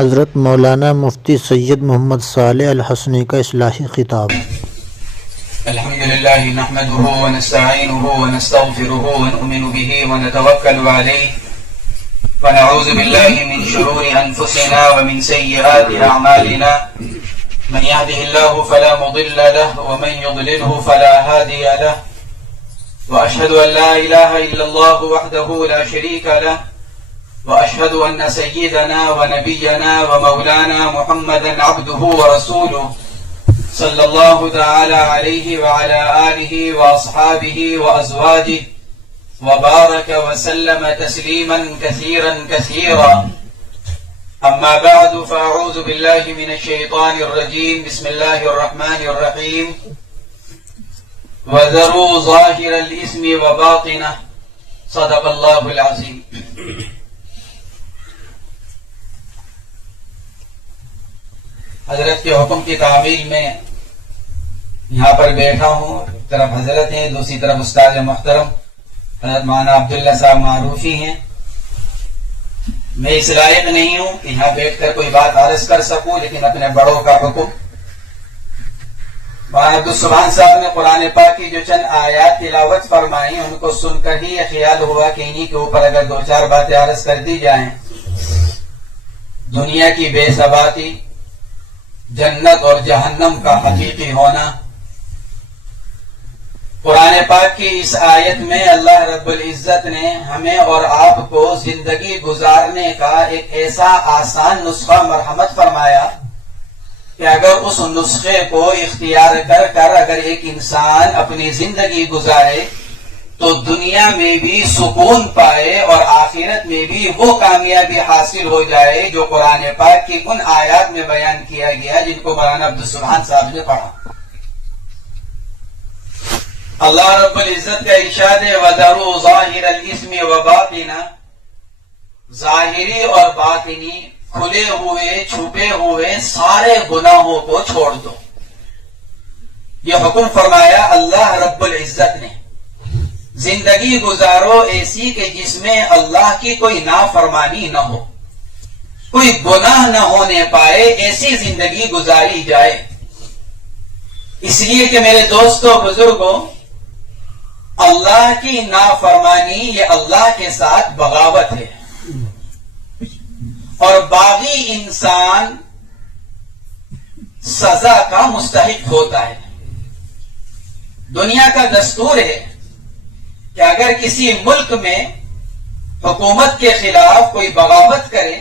حضرت مولانا مفتی سید محمد صالح الحسنی کا اصلاحی خطاب۔ الحمدللہ نحمده ونستعینه ونستغفره ونؤمن به ونتوکل علیہ ونعوذ باللہ من شرور انفسنا ومن سیئات اعمالنا من يهده الله فلا مضل له ومن يضلله فلا هادي له واشهد ان لا اله الا الله وحده لا شريك له واشهد ان سيدنا ونبينا ومولانا محمدا عبده ورسوله صلى الله تعالى عليه وعلى آله وأصحابه وأزواجه وبارك وسلم تسليما كثيرا كثيرا أما بعد فأعوذ بالله من الشيطان الرجيم بسم الله الرحمن الرحيم وذروا ظاهر الإثم وباطنه صدق الله العظيم۔ حضرت کے حکم کی تعمیل میں یہاں پر بیٹھا ہوں، ایک طرف حضرت ہیں، دوسری طرف استاد محترم حضرت مولانا عبداللہ صاحب معروفی ہیں۔ میں اس لائق نہیں ہوں کہ یہاں بیٹھ کر کوئی بات عرض کر سکوں، لیکن اپنے بڑوں کا حکم، مولانا عبدالسبحان صاحب نے قرآن پاک کی جو چند آیات تلاوت فرمائی، ان کو سن کر ہی یہ خیال ہوا کہ انہی کے اوپر اگر دو چار باتیں عرض کر دی جائیں، دنیا کی بے ثباتی، جنت اور جہنم کا حقیقی ہونا۔ قرآن پاک کی اس آیت میں اللہ رب العزت نے ہمیں اور آپ کو زندگی گزارنے کا ایک ایسا آسان نسخہ مرحمت فرمایا کہ اگر اس نسخے کو اختیار کر کر اگر ایک انسان اپنی زندگی گزارے تو دنیا میں بھی سکون پائے اور آخرت میں بھی وہ کامیابی حاصل ہو جائے جو قرآن پاک کی ان آیات میں بیان کیا گیا جن کو مولانا عبدالسبحان صاحب نے پڑھا۔ اللہ رب العزت کا ارشاد ہے وَذَرُوا ظَاهِرَ الْإِثْمِ وَبَاطِنَهُ، ظاہری اور باطنی، کھلے ہوئے چھپے ہوئے سارے گناہوں کو چھوڑ دو۔ یہ حکم فرمایا اللہ رب العزت نے۔ زندگی گزارو ایسی کہ جس میں اللہ کی کوئی نافرمانی نہ ہو، کوئی گناہ نہ ہونے پائے، ایسی زندگی گزاری جائے۔ اس لیے کہ میرے دوستوں بزرگوں، اللہ کی نافرمانی یہ اللہ کے ساتھ بغاوت ہے، اور باغی انسان سزا کا مستحق ہوتا ہے۔ دنیا کا دستور ہے کہ اگر کسی ملک میں حکومت کے خلاف کوئی بغاوت کرے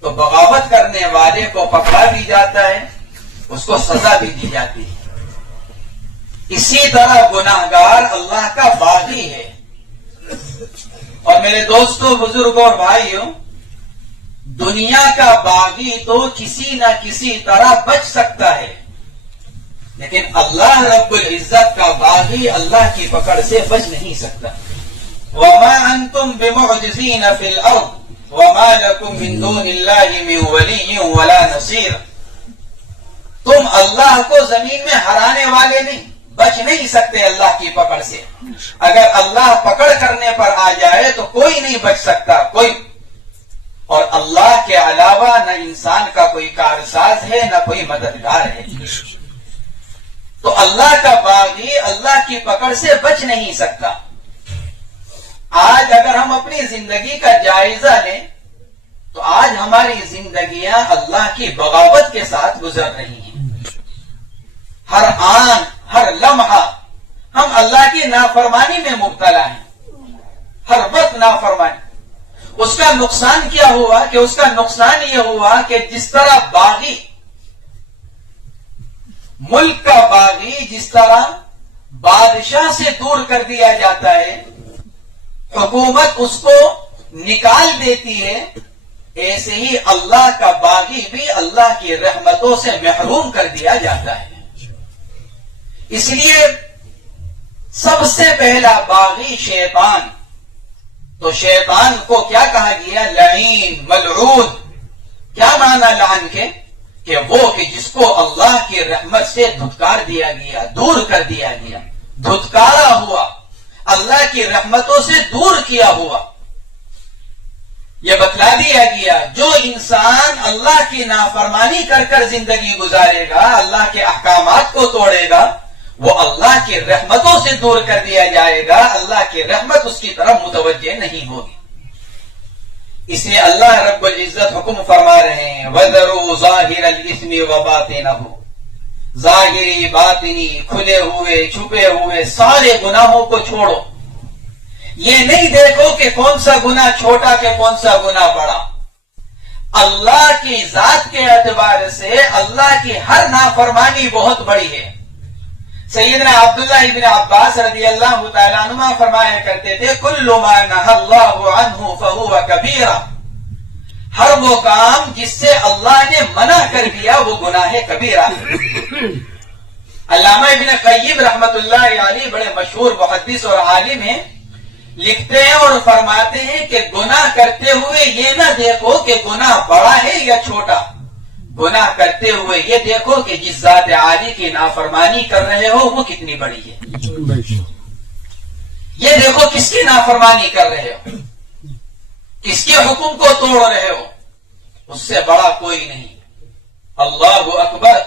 تو بغاوت کرنے والے کو پکڑا بھی جاتا ہے، اس کو سزا بھی دی جاتی ہے۔ اسی طرح گناہگار اللہ کا باغی ہے۔ اور میرے دوستوں بزرگوں اور بھائیوں، دنیا کا باغی تو کسی نہ کسی طرح بچ سکتا ہے، لیکن اللہ رب العزت کا باغی اللہ کی پکڑ سے بچ نہیں سکتا۔ وَمَا أَنْتُمْ بِمُعْجِزِينَ فِي الْأَرْضِ وَمَا لَكُمْ مِن دُونِ اللَّهِ مِن وَلِيٍّ وَلَا نَصِيرٍ، تم اللہ کو زمین میں ہرانے والے نہیں، بچ نہیں سکتے اللہ کی پکڑ سے۔ اگر اللہ پکڑ کرنے پر آ جائے تو کوئی نہیں بچ سکتا، کوئی، اور اللہ کے علاوہ نہ انسان کا کوئی کارساز ہے نہ کوئی مددگار ہے۔ تو اللہ کا باغی اللہ کی پکڑ سے بچ نہیں سکتا۔ آج اگر ہم اپنی زندگی کا جائزہ لیں تو آج ہماری زندگیاں اللہ کی بغاوت کے ساتھ گزر رہی ہیں۔ ہر آن ہر لمحہ ہم اللہ کی نافرمانی میں مبتلا ہیں، ہر وقت نافرمانی۔ اس کا نقصان کیا ہوا کہ اس کا نقصان یہ ہوا کہ جس طرح باغی، ملک کا باغی جس طرح بادشاہ سے دور کر دیا جاتا ہے، حکومت اس کو نکال دیتی ہے، ایسے ہی اللہ کا باغی بھی اللہ کی رحمتوں سے محروم کر دیا جاتا ہے۔ اس لیے سب سے پہلا باغی شیطان، تو شیطان کو کیا کہا گیا؟ لعین، ملعون۔ کیا معنی لعن کے؟ کہ وہ کہ جس کو اللہ کی رحمت سے دھتکار دیا گیا، دور کر دیا گیا، دھتکارا ہوا، اللہ کی رحمتوں سے دور کیا ہوا۔ یہ بتلا دیا گیا جو انسان اللہ کی نافرمانی کر کر زندگی گزارے گا، اللہ کے احکامات کو توڑے گا، وہ اللہ کی رحمتوں سے دور کر دیا جائے گا، اللہ کی رحمت اس کی طرف متوجہ نہیں ہوگی۔ اس لیے اللہ رب العزت حکم فرما رہے ہیں وَذَرُوا ظَاهِرَ الْإِثْمِ وَبَاطِنَهُ، ظاہری باطنی کھلے ہوئے چھپے ہوئے سارے گناہوں کو چھوڑو۔ یہ نہیں دیکھو کہ کون سا گناہ چھوٹا کہ کون سا گناہ بڑا، اللہ کی ذات کے اعتبار سے اللہ کی ہر نافرمانی بہت بڑی ہے۔ سیدنا عبداللہ ابن عباس رضی اللہ تعالیٰ عنہ فرمایا کرتے تھے کل ما نہى اللہ عنہ فہو کبیرہ، ہر وہ کام جس سے اللہ نے منع کر دیا وہ گناہ کبیرہ ہے۔ علامہ ابن قیم رحمت اللہ علیہ بڑے مشہور محدث اور عالم ہیں، لکھتے ہیں اور فرماتے ہیں کہ گناہ کرتے ہوئے یہ نہ دیکھو کہ گناہ بڑا ہے یا چھوٹا، گناہ کرتے ہوئے یہ دیکھو کہ جس ذات عالی کی نافرمانی کر رہے ہو وہ کتنی بڑی ہے۔ یہ دیکھو کس کی نافرمانی کر رہے ہو، کس کے حکم کو توڑ رہے ہو، اس سے بڑا کوئی نہیں۔ اللہ اکبر،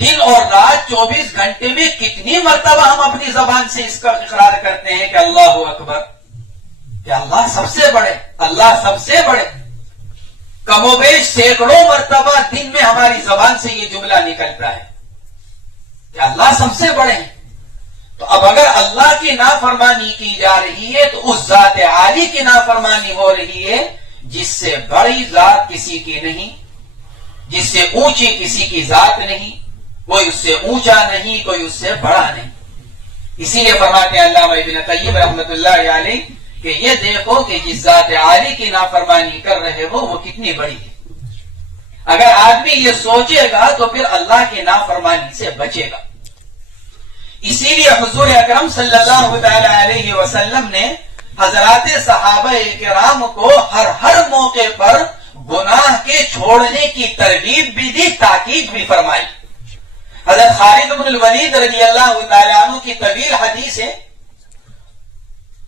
دن اور رات 24 گھنٹے میں کتنی مرتبہ ہم اپنی زبان سے اس کا اقرار کرتے ہیں کہ اللہ اکبر، کہ اللہ سب سے بڑے، اللہ سب سے بڑے۔ کم و بیش سینکڑوں مرتبہ دن میں ہماری زبان سے یہ جملہ نکلتا ہے کہ اللہ سب سے بڑے ہیں۔ تو اب اگر اللہ کی نافرمانی کی جا رہی ہے تو اس ذات عالی کی نافرمانی ہو رہی ہے جس سے بڑی ذات کسی کی نہیں، جس سے اونچی کسی کی ذات نہیں، کوئی اس سے اونچا نہیں، کوئی اس سے بڑا نہیں۔ اسی لیے فرماتے ہیں علامہ ابن قیم رحمت اللہ علیہ کہ یہ دیکھو کہ جس ذات عالی کی نافرمانی کر رہے ہو وہ کتنی بڑی ہے۔ اگر آدمی یہ سوچے گا تو پھر اللہ کی نافرمانی سے بچے گا۔ اسی لیے حضور اکرم صلی اللہ تعالی علیہ وسلم نے حضرات صحابہ کرام کو ہر موقع پر گناہ کے چھوڑنے کی ترغیب بھی دی، تاکید بھی فرمائی۔ حضرت خالد بن الولید رضی اللہ تعالی عنہ کی طویل حدیث ہے،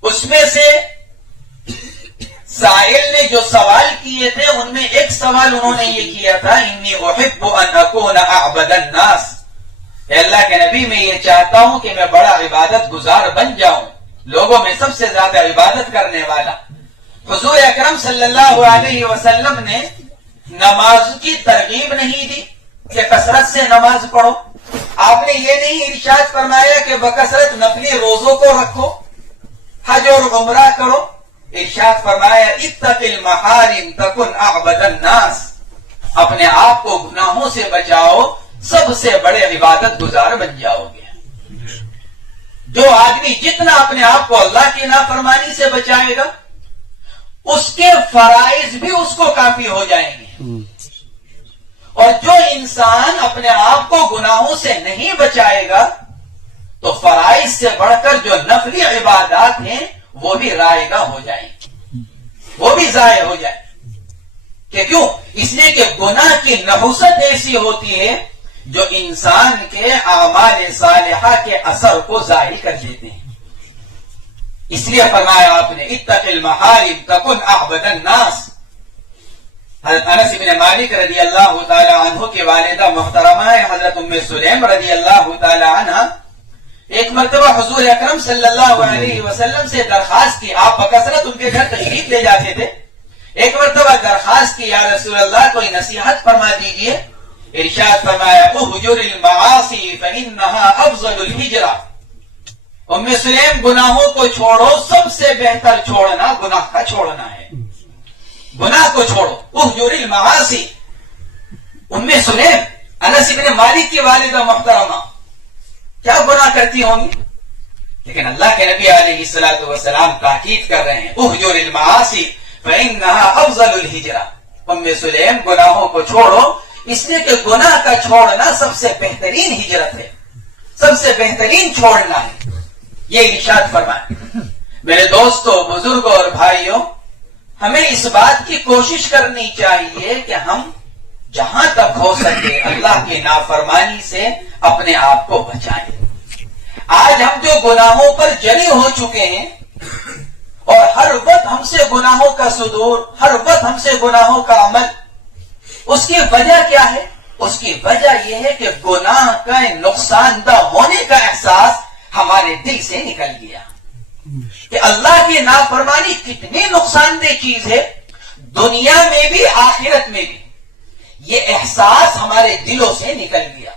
اس میں سے سائل نے جو سوال کیے تھے ان میں ایک سوال انہوں نے یہ کیا تھا انی احب ان اکون اعبد الناس، اے اللہ کے نبی میں یہ چاہتا ہوں کہ میں بڑا عبادت گزار بن جاؤں، لوگوں میں سب سے زیادہ عبادت کرنے والا۔ حضور اکرم صلی اللہ علیہ وسلم نے نماز کی ترغیب نہیں دی کہ کثرت سے نماز پڑھو، آپ نے یہ نہیں ارشاد فرمایا کہ بکثرت نفلی روزوں کو رکھو، حج اور عمرہ کرو، ارشاد فرمایا اتق المحارم تکن اعبد الناس، اپنے آپ کو گناہوں سے بچاؤ، سب سے بڑے عبادت گزار بن جاؤ گے۔ جو آدمی جتنا اپنے آپ کو اللہ کی نافرمانی سے بچائے گا اس کے فرائض بھی اس کو کافی ہو جائیں گے، اور جو انسان اپنے آپ کو گناہوں سے نہیں بچائے گا تو فرائض سے بڑھ کر جو نفلی عبادات ہیں وہ بھی رائگاں ہو جائیں گی، وہ بھی ضائع ہو جائیں۔ کہ کیوں؟ اس لیے کہ گناہ کی نحوست ایسی ہوتی ہے جو انسان کے اعمال صالحہ کے اثر کو ظاہر کر دیتے ہیں۔ اس لیے فرمایا آپ نے اتق المحارم تکن اعبد الناس۔ حضرت انس بن مالک رضی اللہ تعالی عنہ کی والدہ محترمہ ہے حضرت ام سلیم رضی اللہ تعالی عنہ، ایک مرتبہ حضور اکرم صلی اللہ علیہ وسلم سے درخواست کی، آپ بکثرت ان کے گھر تشریف لے جاتے تھے، ایک مرتبہ درخواست کی یا رسول اللہ کوئی نصیحت فرما دیجئے، ارشاد فرمایا اہجر المعاصی فانہا افضل الہجرہ، ام سلیم گناہوں کو چھوڑو، سب سے بہتر چھوڑنا گناہ کا چھوڑنا ہے، گناہ کو چھوڑو، اہجر المعاصی۔ ام سلیم انس بن مالک کی والدہ محترمہ کیا گناہ کرتی ہوں گی، لیکن اللہ کے نبی علیہ الصلوۃ والسلام تاکید کر رہے ہیں اہجر المعاصی فانہا افضل الہجرہ، ام سلیم گناہوں کو چھوڑو، اس لیے کہ گناہ کا چھوڑنا سب سے بہترین ہجرت ہے، سب سے بہترین چھوڑنا ہے، یہ ارشاد فرمائے۔ میرے دوستوں، بزرگوں اور بھائیوں، ہمیں اس بات کی کوشش کرنی چاہیے کہ ہم جہاں تک ہو سکے اللہ کی نافرمانی سے اپنے آپ کو بچائیں۔ آج ہم جو گناہوں پر جری ہو چکے ہیں اور ہر وقت ہم سے گناہوں کا صدور، ہر وقت ہم سے گناہوں کا عمل، اس کی وجہ کیا ہے؟ اس کی وجہ یہ ہے کہ گناہ کا نقصان دہ ہونے کا احساس ہمارے دل سے نکل گیا کہ اللہ کی نافرمانی کتنی نقصان دہ چیز ہے، دنیا میں بھی آخرت میں بھی یہ احساس ہمارے دلوں سے نکل گیا۔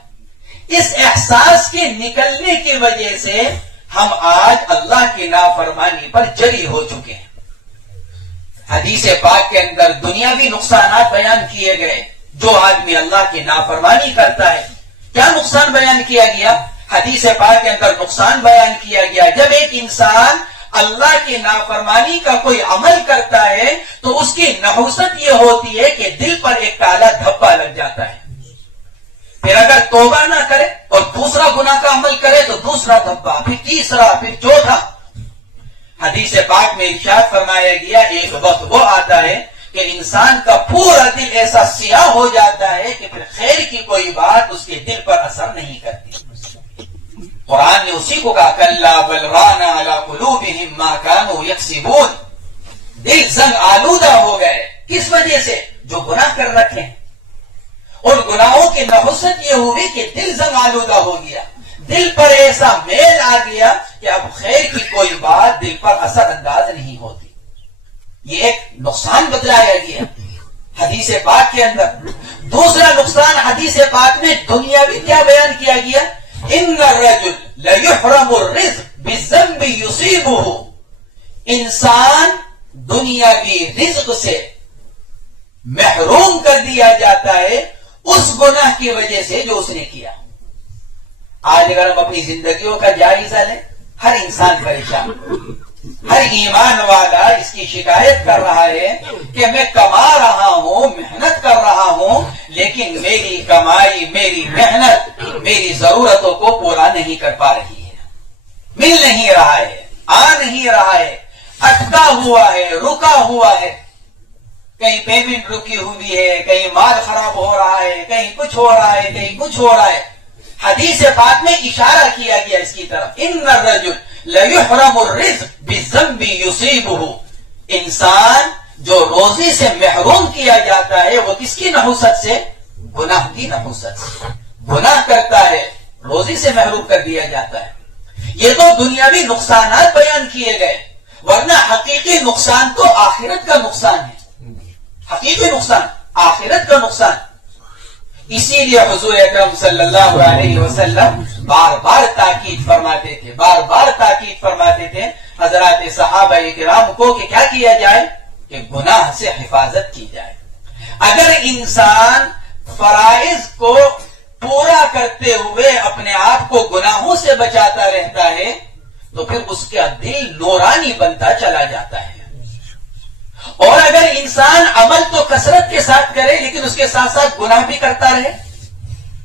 اس احساس کے نکلنے کی وجہ سے ہم آج اللہ کی نافرمانی پر جری ہو چکے ہیں۔ حدیث پاک کے اندر دنیاوی نقصانات بیان کیے گئے، جو آدمی اللہ کی نافرمانی کرتا ہے کیا نقصان بیان کیا گیا؟ حدیث پاک کے اندر نقصان بیان کیا گیا، جب ایک انسان اللہ کی نافرمانی کا کوئی عمل کرتا ہے تو اس کی نحوست یہ ہوتی ہے کہ دل پر ایک کالا دھبا لگ جاتا ہے، پھر اگر توبہ نہ کرے اور دوسرا گناہ کا عمل کرے تو دوسرا دھبا، پھر تیسرا، پھر چوتھا۔ حدیث پاک میں ارشاد فرمایا گیا ایک وقت وہ آتا ہے کہ انسان کا پورا دل ایسا سیاہ ہو جاتا ہے کہ پھر خیر کی کوئی بات اس کے دل پر اثر نہیں کرتی۔ قرآن نے اسی کو کہا کلا بل ران علی قلوبہم ما کانوا یکسبون، دل زنگ آلودہ ہو گئے، کس وجہ سے؟ جو گناہ کر رکھے ہیں، اور گناہوں کی نحوست یہ ہوئی کہ دل زنگ آلودہ ہو گیا، دل پر ایسا میل آ گیا کہ اب خیر کی کوئی بات دل پر اثر انداز نہیں ہوتی۔ یہ ایک نقصان بتلایا گیا حدیث پاک کے اندر۔ دوسرا نقصان حدیث پاک میں دنیاوی کیا بیان کیا گیا؟ ان الرجل لیحرم الرزق بالذنب یصیبہ، انسان دنیاوی رزق سے محروم کر دیا جاتا ہے اس گناہ کی وجہ سے جو اس نے کیا۔ آج اگر ہم اپنی زندگیوں کا جائزہ لیں، ہر انسان پریشان، ہر ایمان والا اس کی شکایت کر رہا ہے کہ میں کما رہا ہوں، محنت کر رہا ہوں، لیکن میری کمائی، میری محنت میری ضرورتوں کو پورا نہیں کر پا رہی ہے، مل نہیں رہا ہے، آ نہیں رہا ہے، اٹکا ہوا ہے، رکا ہوا ہے، کہیں پیمنٹ رکی ہوئی ہے، کہیں مال خراب ہو رہا ہے، کہیں کچھ ہو رہا ہے، کہیں کچھ ہو رہا ہے۔ حدیث پاک میں اشارہ کیا گیا اس کی طرف، ان الرجل لیحرم الرزق بالذنب یصیبہ، انسان جو روزی سے محروم کیا جاتا ہے وہ کس کی نحوست سے؟ گناہ کی نحوست سے، گناہ کرتا ہے روزی سے محروم کر دیا جاتا ہے۔ یہ تو دنیاوی نقصانات بیان کیے گئے، ورنہ حقیقی نقصان تو آخرت کا نقصان ہے، حقیقی نقصان آخرت کا نقصان۔ اسی لیے حضور اکرم صلی اللہ علیہ وسلم بار بار تاکید فرماتے تھے، بار بار تاکید فرماتے تھے حضرات صحابہ کرام کو کہ کیا کیا جائے؟ کہ گناہ سے حفاظت کی جائے۔ اگر انسان فرائض کو پورا کرتے ہوئے اپنے آپ کو گناہوں سے بچاتا رہتا ہے تو پھر اس کا دل نورانی بنتا چلا جاتا ہے۔ اور اگر انسان عمل تو کثرت کے ساتھ کرے لیکن اس کے ساتھ ساتھ گناہ بھی کرتا رہے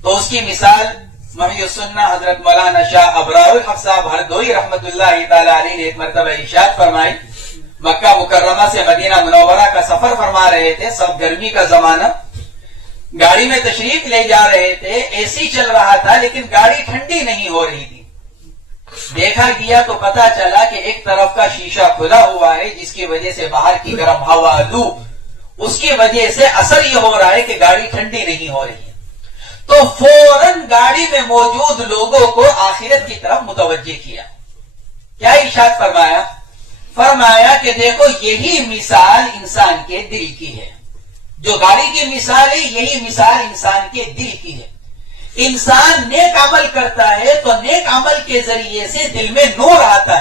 تو اس کی مثال محی السنہ حضرت مولانا شاہ ابرار الحق صاحب ہردوئی رحمت اللہ تعالی علیہ نے ایک مرتبہ ارشاد فرمائی، مکہ مکرمہ سے مدینہ منورہ کا سفر فرما رہے تھے، سب گرمی کا زمانہ، گاڑی میں تشریف لے جا رہے تھے، اے سی چل رہا تھا لیکن گاڑی ٹھنڈی نہیں ہو رہی تھی۔ دیکھا گیا تو پتا چلا کہ ایک طرف کا شیشہ کھلا ہوا ہے جس کی وجہ سے باہر کی گرم ہوا لو، اس کی وجہ سے اثر یہ ہو رہا ہے کہ گاڑی ٹھنڈی نہیں ہو رہی ہے۔ تو فوراً گاڑی میں موجود لوگوں کو آخرت کی طرف متوجہ کیا۔ کیا ارشاد فرمایا؟ فرمایا کہ دیکھو یہی مثال انسان کے دل کی ہے، جو گاڑی کی مثال ہے یہی مثال انسان کے دل کی ہے۔ انسان نیک عمل کرتا ہے تو نیک عمل کے ذریعے سے دل میں نور آتا ہے،